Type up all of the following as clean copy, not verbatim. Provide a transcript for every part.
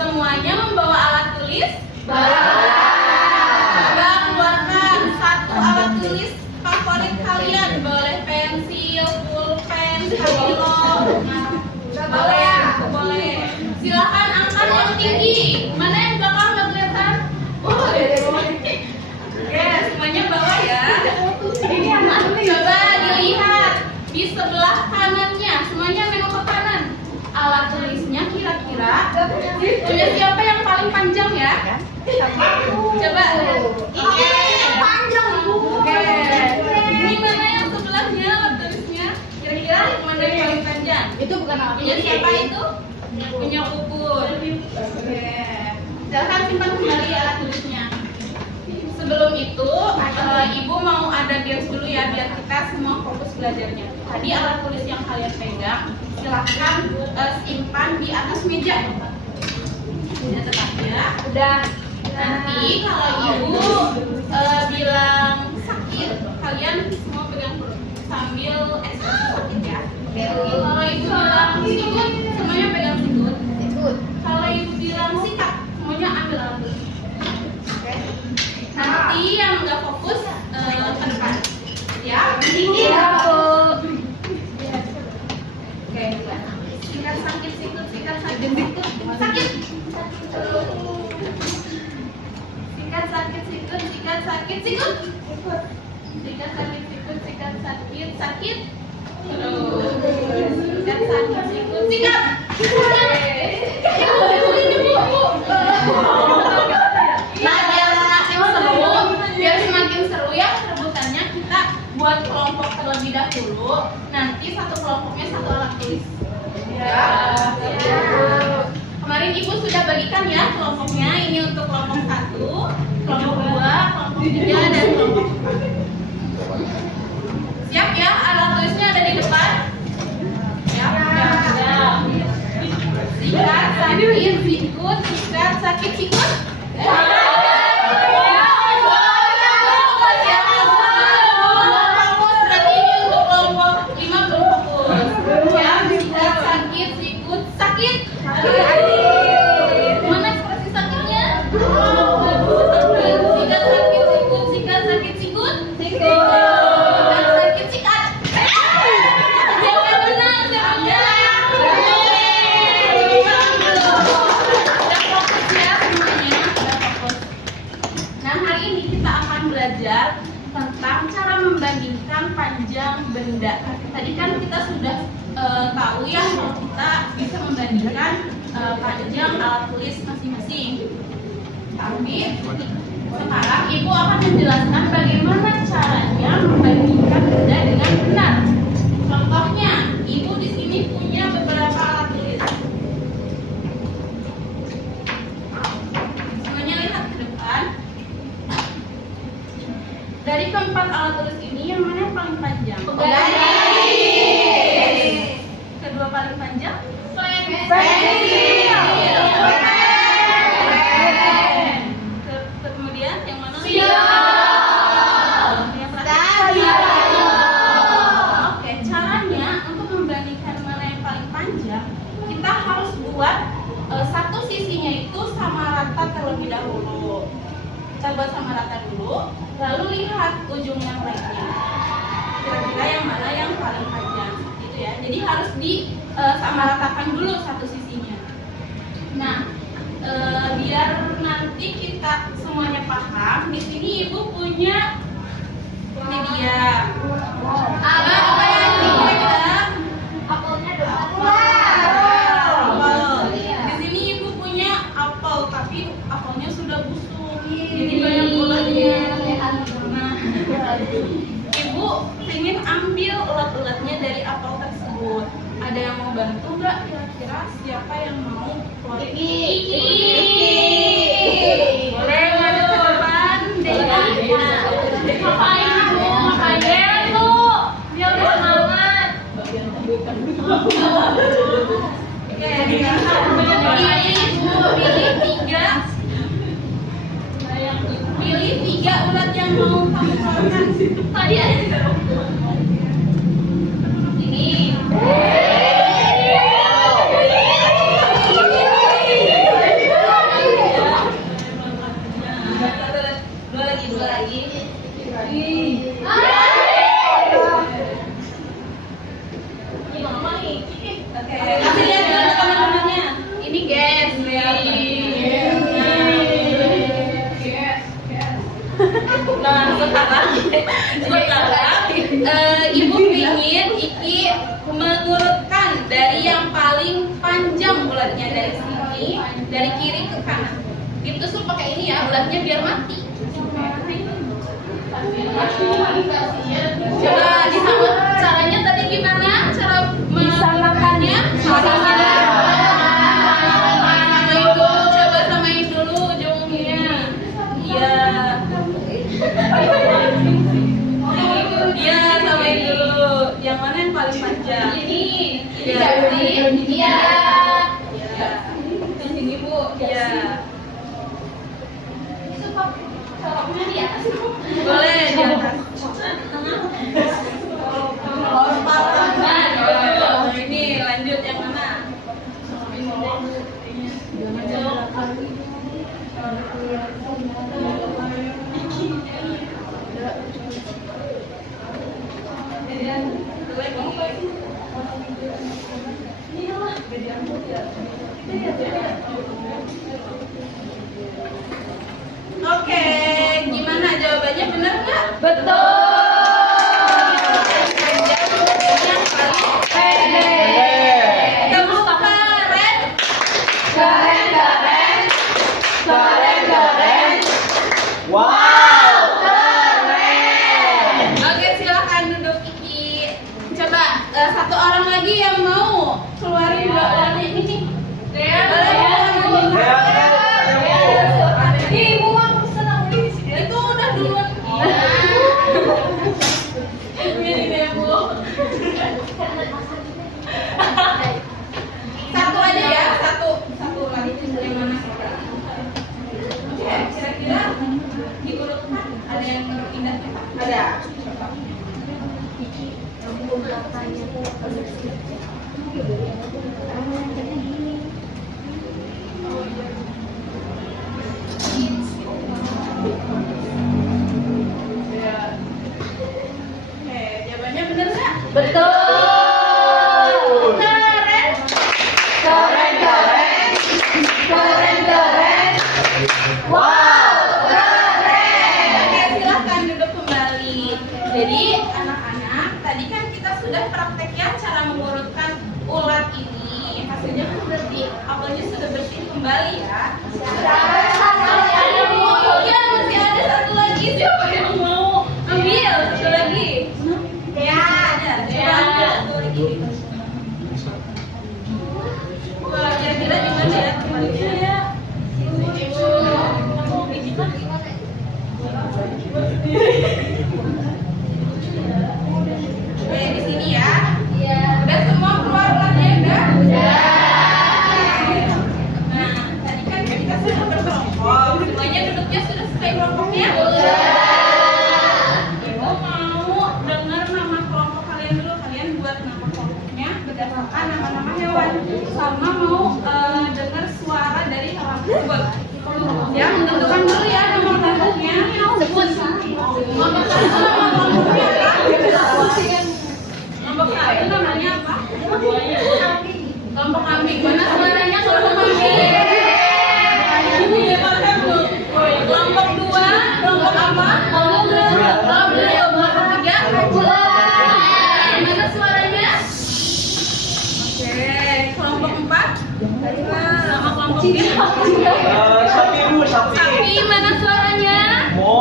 Semuanya membawa alat tulis? Bawa. Coba keluarkan satu alat tulis favorit kalian. Boleh pensil, pulpen, stabilo. Boleh. Silakan angkat yang tinggi. Mana yang belakang nggak kelihatan? Oke, semuanya bawa ya. Coba dilihat di sebelah kanannya. Semuanya menengok ke kanan. Alat tulisnya kira-kira punya siapa yang paling panjang ya? Coba. Oke. Ini mana yang sebelahnya alat tulisnya? Kira-kira mana yang paling panjang? Itu bukan alat Punya siapa itu? Punya Puput. Oke. Silahkan simpan kembali alat tulisnya. Sebelum itu, Ibu mau ada games dulu ya biar kita semua fokus belajarnya. Tadi alat tulis yang kalian pegang, silahkan simpan di atas meja. Sudah tepat ya? Udah. Nanti kalau Ibu bilang sakit, kalian semua pegang perut sambil ekspresi sakit ya. Kalau Ibu bilang sikut, semuanya pegang sikut. Kalau Ibu bilang sikat, semuanya ambil alat tulis. Oke. Nanti yang nggak fokus ke depan, ya. Iya. Oke. Sikat sakit sikut, sikat sakit sikut, sakit. Sikat sakit sikut, sikat sakit sikut. Sikat sakit sikut, sikat sakit sakit. Terus sikat sakit sikut, sikat. Biar semakin seru ya rebutannya, kita buat kelompok terlebih dahulu. Nanti satu kelompoknya satu alat tulis. Ya. Kemarin Ibu sudah bagikan ya kelompoknya. Ini untuk kelompok 1, kelompok 2, kelompok 3, dan kelompok 4. Siap ya? Alat tulisnya ada di depan. Siap. Sikat sakit sikut, sikat sakit sikut. Mana ekspresi sakitnya? Sikat sakit sikut, sikat sakit sikut, sikat sakit sikat. Siapa menang? Siapa menang? Udah fokus ya semuanya, udah fokus. Nah, hari ini kita akan belajar tentang cara membandingkan panjang benda. Tadi kan kita sudah tahu ya kalau kita bisa membandingkan panjang alat tulis masing-masing. Tapi sekarang Ibu akan menjelaskan bagaimana caranya membandingkan benda dengan benar. Contohnya, Ibu di sini punya beberapa alat tulis. Semuanya lihat ke depan. Dari keempat alat tulis ini, yang mana yang paling panjang? Kedua paling panjang? Kemudian yang mana? Oke, caranya untuk membandingkan mana yang paling panjang, kita harus buat satu sisinya itu sama rata terlebih dahulu. Kita buat sama rata dulu, lalu lihat ujung yang lainnya. Kira-kira yang mana yang paling panjang, gitu ya. Jadi harus disamaratakan dulu satu sisinya. Nah, biar nanti kita semuanya paham, di sini Ibu punya ini dia. Apa yang kira-kira? Apelnya dong. Apel. Di sini Ibu punya apel, tapi apelnya sudah busuk. Jadi banyak ulatnya. Nah, Ibu ingin ambil ulat-ulatnya dari apel tersebut. Ada yang mau bantu nggak? Kira-kira siapa yang mau keluarin? Boleh maju ke depan. Ngapain Ibu? Ngapain Bu? Dia udah semangat. Oke, pilih tiga. Pilih tiga ulat yang mau kamu keluarkan. Tadi ada. Ini. Ibu ingin Iki mengurutkan dari yang paling panjang ulatnya dari sini, dari kiri ke kanan. Ditusuk pakai ini ya, ulatnya biar mati. Coba disambut. Caranya tadi gimana? Cara menggunakannya? Samain dulu ujungnya. Iya. Iya, samain dulu. Yang mana yang paling panjang? Ini. Iya. Iya. Di sini Bu. Iya. Boleh di atas. Ini lanjut yang mana? Oke, gimana jawabannya, benar nggak? Betul. Wow, keren. Oke, silakan duduk Iki. Coba satu orang lagi yang mau keluarin ulatnya ini. Ibu mah senang di sini. Itu udah duluan. Satu aja ya, satu lagi yang mana? Oke, kira-kira diurutkan ada yang indahnya? Ada. Oke, jawabannya benar nggak? Betul. Keren. Keren, keren. Keren, keren. Wow, keren. Oke, silahkan duduk kembali. Jadi anak-anak, tadi kan kita sudah prakteknya cara mengurutkan ulat ini. Hasilnya kan berarti apelnya sudah bersih kembali ya. Ya, masih ada satu lagi. Siapa yang mau ambil satu lagi? Ya, ada. Coba ambil satu lagi. Wah, kira-kira gimana ya tempatnya? Oke, di sini ya. Iya. Udah semua keluar ulatnya udah? Udah. Nah, tadi kan kita sudah berkelompok. Semuanya duduknya sudah sesuai kelompoknya? Ibu mau dengar nama kelompok kalian dulu. Kalian buat nama kelompoknya berdasarkan nama-nama hewan. Sama mau dengar suara dari hewan tersebut. Ya, menentukan dulu ya nama kelompoknya. Sebut. Kelompok satu nama kelompoknya apa? Kelompok satu namanya apa? Kelompok kambing. Mana suaranya kelompok kambing? Kelompok dua, kelompok apa? Kelompok beliau. Kelompok tiga? Mana suaranya? Oke, kelompok empat? Sama kelompok tiga? Sapi Bu, sapi. Sapi, mana suaranya? Mo.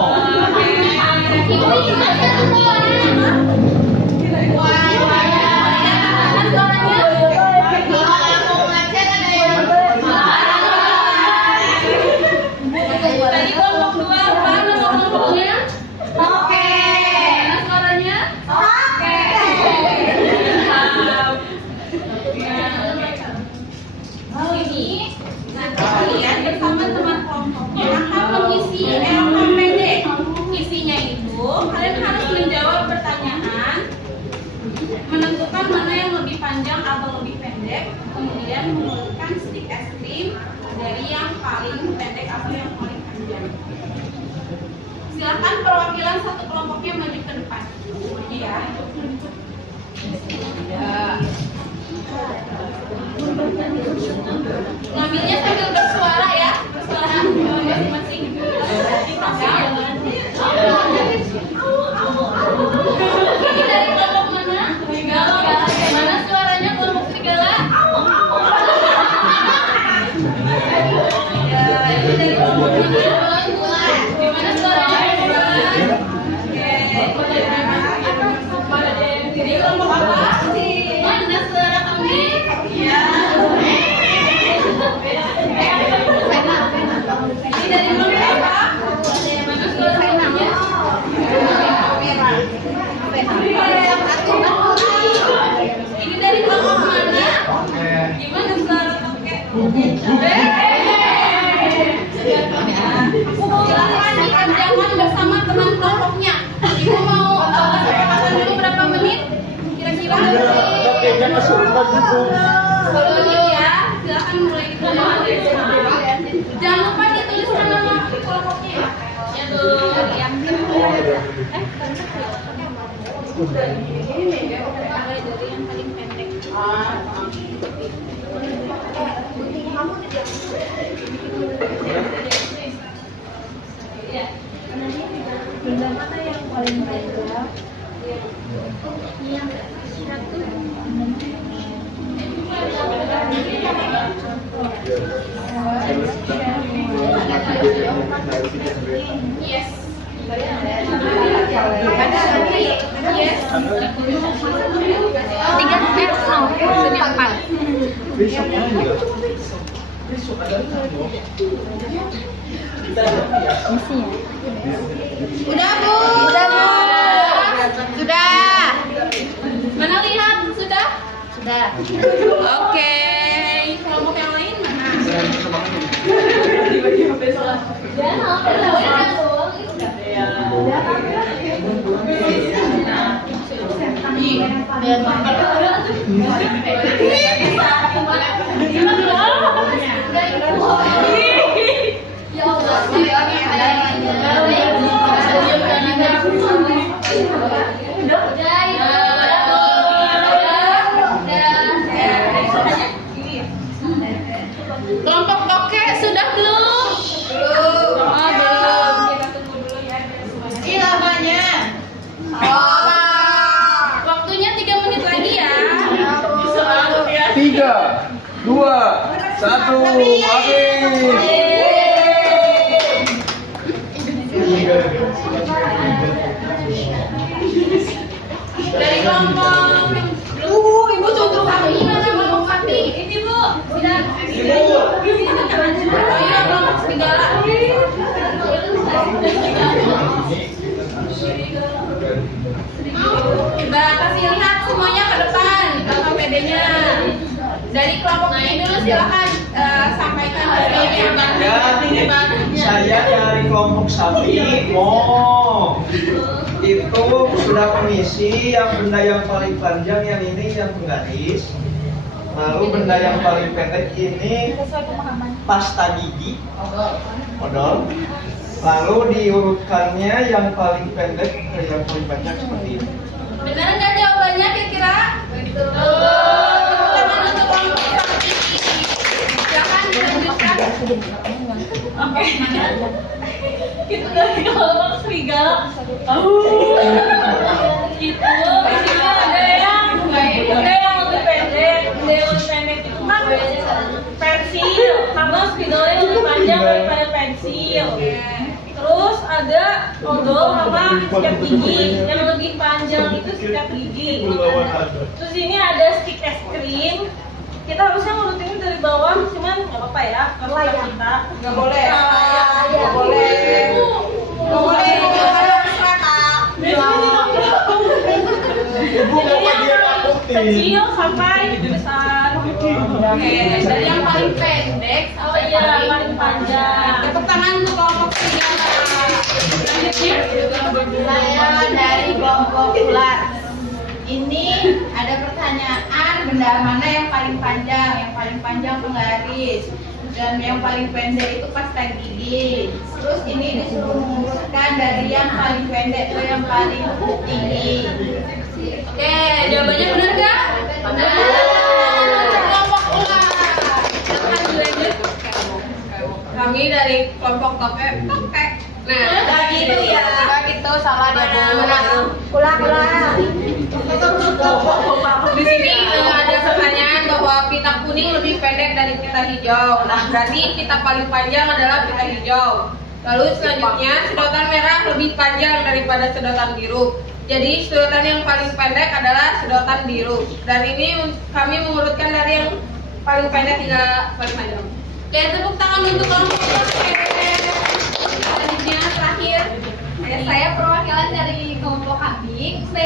Oke, ibu gimana suaranya? Mana suaranya? Tadi kelompok dua apa nama kelompoknya? Oke. Mana suaranya? Oke. Ini nanti kalian bersama teman kelompoknya akan mengisi elemen pendek. Isinya itu kalian harus menjawab pertanyaan, menentukan mana yang lebih panjang atau lebih pendek, kemudian mengurutkan stick es krim dari yang paling pendek atau yang paling panjang. Silakan perwakilan satu kelompoknya maju ke depan. Semuanya ya. Ngambilnya sambil bersuara ya, bersuara masing-masing. Silakan dikerjakan bersama teman kelompoknya. Ibu mau kesempatan dulu berapa menit? Kira-kira? Kalau ya, silakan mulai dikerjakan. Jangan lupa dituliskan nama kelompoknya ya. Ya dulu. Mulai dari yang paling pendek. Benda mana yang paling panjang? Yang satu. Yes. Yes. 3 no, maksudnya 4. Besok aja. Besok ada Udah Bu. Sudah. Mana lihat? Sudah? Sudah. Oke. Kelompok yang lain mana? Kelompok toke sudah belum? Belum. Oh, belum. Kita tunggu dulu ya. Ini lamanya. Waktunya 3 menit lagi ya. 3, 2, 1, habis. Dari kelompok Ibu contoh kami mana kelompok Fatih? Ini Bu. Sudah. Oh iya kelompok serigala. Kita kasih lihat semuanya ke depan belakang PD-nya. Dari kelompok ini dulu silakan sampaikan Ya, saya dari kelompok sapi. Itu sudah komisi yang benda yang paling panjang yang ini yang penggaris. Lalu benda yang paling pendek ini pasta gigi, odol. Lalu diurutkannya yang paling pendek ke yang paling panjang seperti ini. Benar nggak jawabannya kira-kira? Betul. Tangan untuk kelompok sapi. Silakan dilanjutkan. Oke. Itu dari kelompok serigala. Itu isinya ada yang lebih pendek. Ada yang lebih pendek itu kan pensil, karena spidolnya lebih panjang daripada pensil. Terus ada odol sama sikat gigi, yang lebih panjang itu sikat gigi. Terus ini ada stick es krim. Kita harusnya ngurutin dari bawah, cuman nggak apa-apa ya, karena kita Nggak boleh. nggak boleh. Nggak boleh. Ibu kenapa dia nakutin? Kecil sampai besar. Oke, dari yang paling pendek Oh sampai iya, paling panjang. Tepuk tangan untuk kelompok serigala. Selanjutnya, Saya dari kelompok ular. Ini ada pertanyaan, benda mana yang paling panjang? Yang paling panjang penggaris dan yang paling pendek itu pasta gigi. Terus ini disuruh mengurutkan dari yang paling pendek ke yang paling tinggi. Oke, jawabannya benar nggak? Benar. Kelompok ular. Silakan dilanjut. Kami dari kelompok toke. Nah, Gitu ya. itu sama Ulang. Di sini ada pertanyaan bahwa pita kuning lebih pendek dari pita hijau. Nah, berarti pita paling panjang adalah pita hijau. Lalu selanjutnya sedotan merah lebih panjang daripada sedotan biru. Jadi sedotan yang paling pendek adalah sedotan biru. Dan ini kami mengurutkan dari yang paling pendek hingga paling panjang. Oke, tepuk tangan untuk kelompok toke. Selanjutnya terakhir. Saya perwakilan dari kelompok kambing C.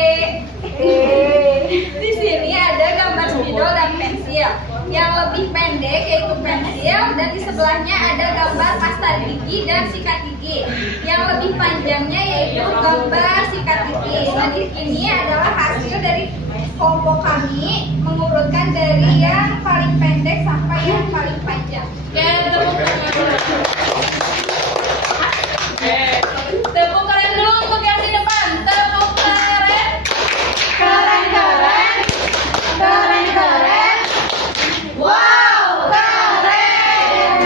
Di sini ada gambar spidol dan pensil. yang lebih pendek yaitu pensil, dan di sebelahnya ada gambar pasta gigi dan sikat gigi. Yang lebih panjangnya yaitu gambar sikat gigi. Nah, ini adalah hasil dari kelompok kami mengurutkan dari yang paling pendek sampai yang paling panjang. Tepuk keren dulu untuk yang di depan. Tepuk keren. Keren, keren. Keren, keren. Wow, keren.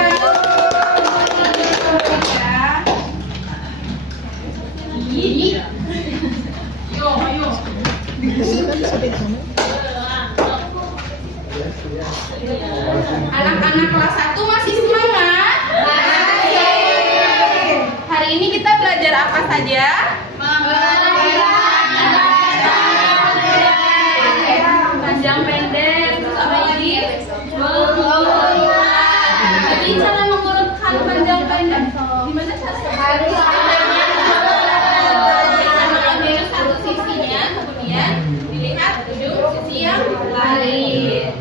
Anak-anak kelas 1 masih semangat? Hari ini kita belajar apa saja? Panjang pendek, apa lagi? Jadi cara mengurutkan panjang pendek gimana caranya? Ambil satu sisinya, kemudian dilihat ujung sisi yang lain.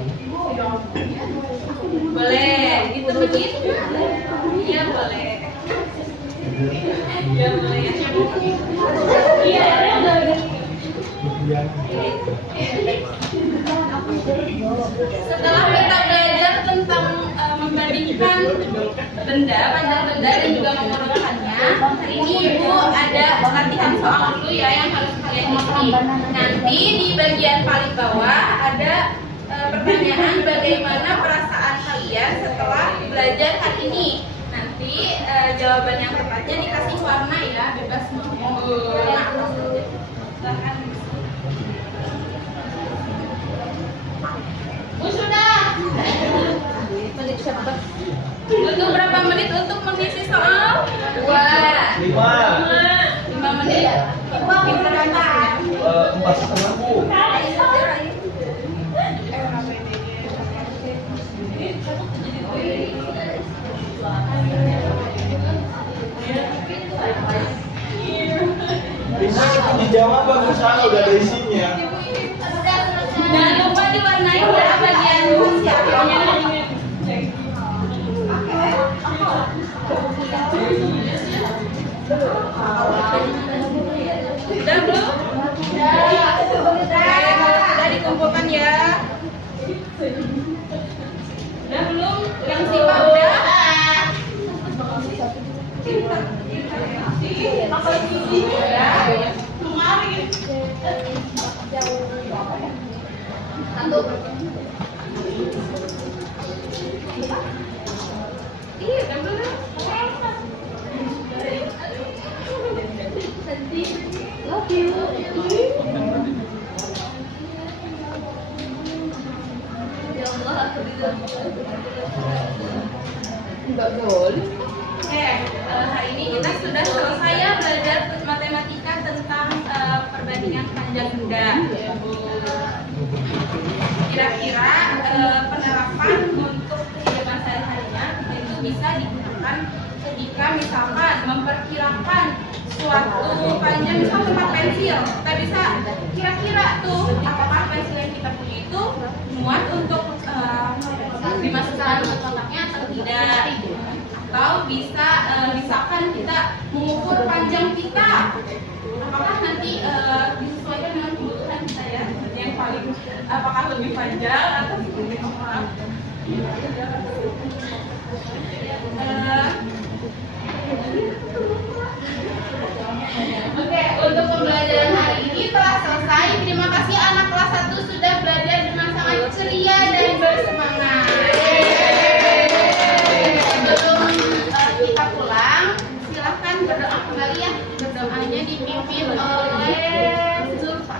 Boleh, gitu begitu? Iya boleh. Iya boleh. Iya. Setelah kita belajar tentang membandingkan benda, panjang benda dan juga mengurutkannya, hari ini Ibu ada latihan soal dulu ya yang harus kalian isi. Nanti di bagian paling bawah ada pertanyaan bagaimana perasaan kalian setelah belajar hari ini. Nanti jawaban yang tepatnya dikasih warna ya, bebas mau warna apa saja. Silahkan. Bu sudah. Butuh berapa menit untuk mengisi soal? 2. 5 menit. Pinter kan? 4,5 Bu. Bisa dijawab bagusan udah ada isinya. Jangan lupa diwarnai ya bagian siapnya. Sudah belum? Sudah dikumpulkan ya. Sudah belum? Yang siapa udah? Satu. Iya, udah belum? Love you. Ya Allah, aku tidak. Enggak boleh. Hari ini kita sudah selesai ya belajar matematika tentang perbandingan panjang benda. Kira-kira penerapan untuk kehidupan sehari-harinya itu bisa digunakan ketika misalkan memperkirakan suatu panjang, misal tempat pensil, kita bisa kira-kira tuh apakah pensil yang kita punya itu muat untuk dimasukkan ke kotaknya atau tidak. Atau bisa misalkan kita mengukur panjang kita, apakah nanti disesuaikan dengan kebutuhan kita ya, yang paling apakah lebih panjang atau seperti apa. Oke, untuk pembelajaran hari ini telah selesai. Terima kasih anak kelas 1 sudah belajar dengan sangat ceria dan bersemangat. Sebelum kita pulang, silahkan berdoa kembali ya. Berdoanya dipimpin oleh Zulfa.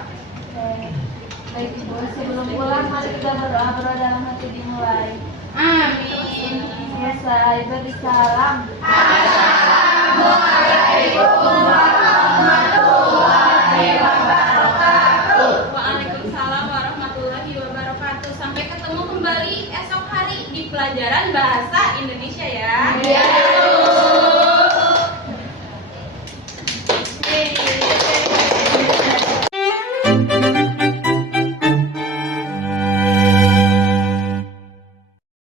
Baik Ibu, sebelum pulang mari kita berdoa dalam hati dimulai. Amin. Selesai bersalam. Assalamualaikum warahmatullahi wabarakatuh. Waalaikumsalam warahmatullahi wabarakatuh. Sampai ketemu kembali esok hari di pelajaran bahasa Indonesia ya. Iya.